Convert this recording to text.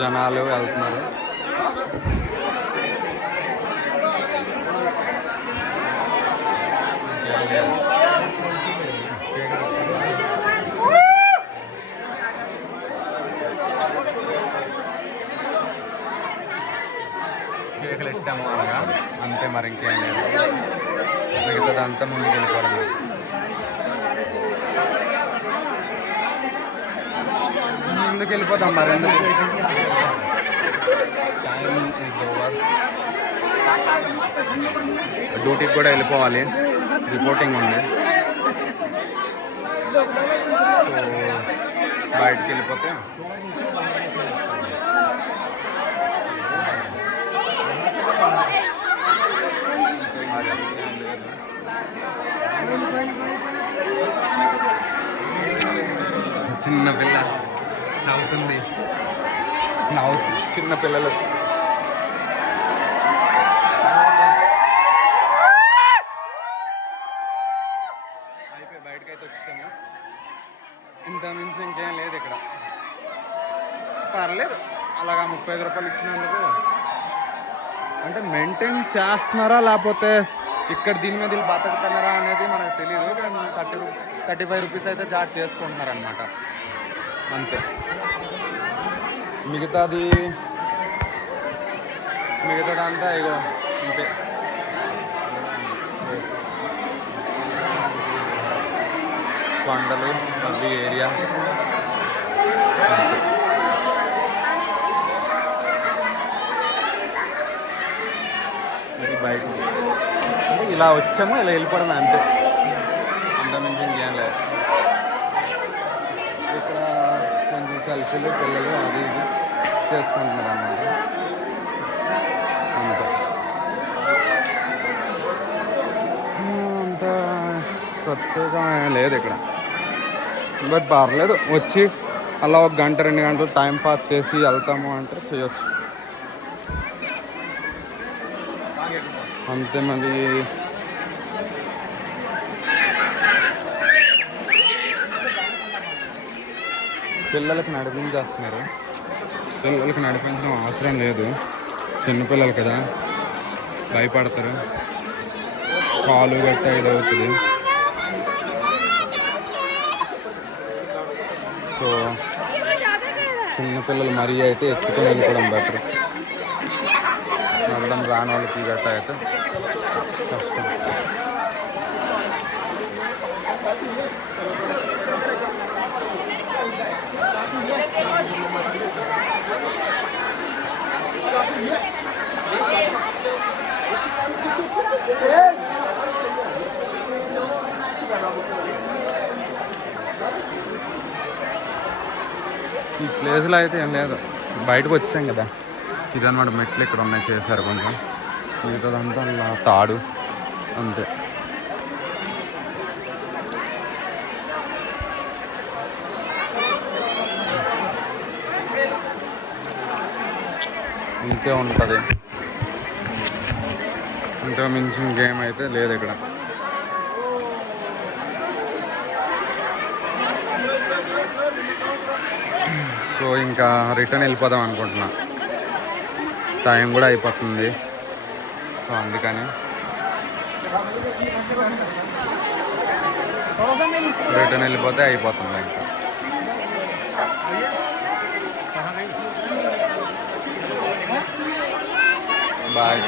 జనాలు వెళ్తున్నారు. కేకులు ఇట్టాము అలాగా అంతే, మరి ఇంకేం లేదు. మిగతాదంతా ముందుకు వెళ్ళిపోవడం. ముందుకు వెళ్ళిపోతాం మరి ఎందుకు. డ్యూటీకి కూడా వెళ్ళిపోవాలి, రిపోర్టింగ్ ఉంది. సో బయటికి వెళ్ళిపోతే చిన్న పిల్ల నవ్వుతుంది, చిన్న పిల్లలు అయిపోయి బయటకైతే వచ్చేసాము. ఇంత మించి ఇంకేం లేదు ఇక్కడ. పర్లేదు అలాగా 35 రూపాయలు ఇచ్చినందుకు. అంటే మెయింటైన్ చేస్తున్నారా లేకపోతే ఇక్కడ దీని మీద వీళ్ళు బతుకుతున్నారా అనేది మనకు తెలియదు. కానీ 35 రూపీస్ అయితే చార్జ్ చేసుకుంటున్నారు అనమాట అంతే. మిగతాదంతా ఇగో అంతే. కొండలు మళ్ళీ ఏరియా బయట అంటే ఇలా వచ్చాము, ఇలా వెళ్ళిపోవడం అంతే. అంతమించి ఇంకేం లేదు. ఇక్కడ కొంచెం సెల్ఫీలు పిల్లలు అది ఇది చేసుకుంటున్నారు అన్నమాట అంతే. అంత కొత్తగా లేదు ఇక్కడ. బట్ పర్లేదు, వచ్చి అలా 1 గంట 2 గంటలు టైం పాస్ చేసి వెళ్తాము అంటే చేయొచ్చు అంతే. మళ్ళీ పిల్లలకి నడిపించేస్తున్నారు. పిల్లలకి నడిపించడం అవసరం లేదు, చిన్నపిల్లలు కదా భయపడతారు, కాలు గట్ట ఇది అవుతుంది. సో చిన్నపిల్లలు మరీ అయితే ఎత్తుకొని వెళ్ళిపోవడం బెటర్. నడడం రాని వాళ్ళకి గట్ట అయితే కష్టం. ఈ ప్లేస్లో అయితే ఏం లేదు. బయటకు వచ్చాం కదా, ఇదన్నమాట మెట్లు ఇక్కడ ఉన్నాయి, చేశారు కొంచెం. మిగతాదంతా అలా తాడు అంతే. ఇంతే ఉంటుంది, ఇంత మించి గేమ్ అయితే లేదు ఇక్కడ. సో ఇంకా రిటర్న్ వెళ్ళిపోదాం అనుకుంటున్నా, టైం కూడా అయిపోతుంది. సో అందుకని రిటర్న్ వెళ్ళిపోతే అయిపోతుంది ఇంకా. బాయ్.